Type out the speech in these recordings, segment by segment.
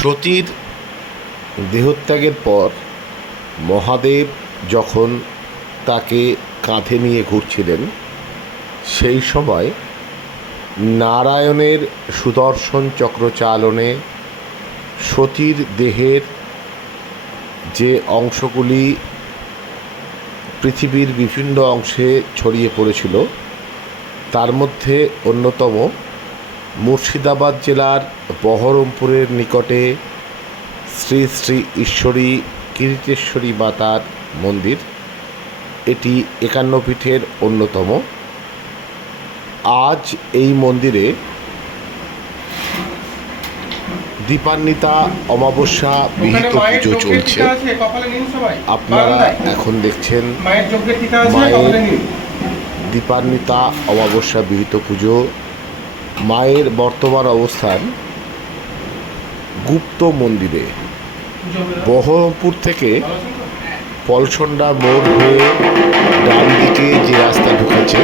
সতীর দেহত্যাগের পর মহাদেব যখন তাকে কাঁধে নিয়ে ঘুরছিলেন, সেই সময় নারায়ণের সুদর্শন চক্র চালনে সতীর দেহের যে অংশগুলি পৃথিবীর বিভিন্ন অংশে ছড়িয়ে পড়েছিল, তার মধ্যে অন্যতম মুর্শিদাবাদ জেলার বহরমপুরের নিকটে শ্রী শ্রী ঈশ্বরী কিরিটেশ্বরী মাতার মন্দির। এটি একান্ন পীঠের অন্যতম। আজ এই মন্দিরে দীপান্বিতা অমাবস্যা বিহিত পুজো চলছে। আপনারা এখন দেখছেন মায়ের। দীপান্বিতা অমাবস্যা বিহিত পুজো। মায়ের বর্তমান অবস্থান গুপ্ত মন্দিরে বহরমপুর থেকে? পলসন্ডা মোড় হয়ে ডান দিকে যে রাস্তা ঢুকেছে,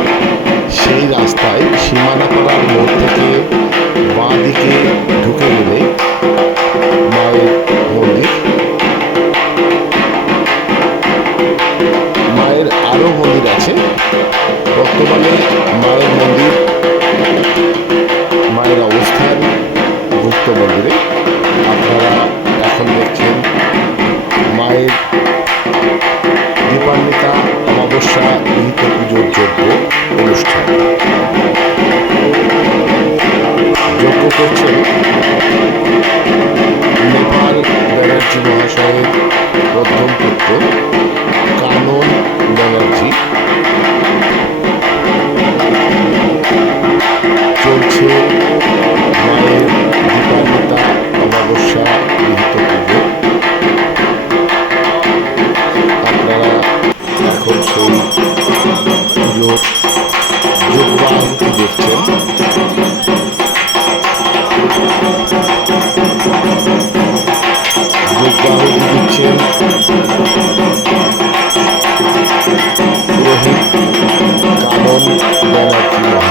সেই রাস্তায় সীমানাপাড়ার মোড় থেকে বাঁ দিকে ঢুকে গেলে মায়ের মন্দির মায়ের আরও মন্দির আছে বর্তমানে মায়ের মন্দির মায়ের অবস্থান গুপ্ত মন্দিরে আপনারা এখন দেখছেন মায়ের দীপান্বিতা অমাবস্যা বিহিত পুজোর যজ্ঞ অনুষ্ঠান। যজ্ঞ করছেন নেপাল ব্যানার্জি মহাশয়ের প্রথম পুত্র কানন ব্যানার্জি। দিচ্ছে রোহিত কানন ব্যানার্জি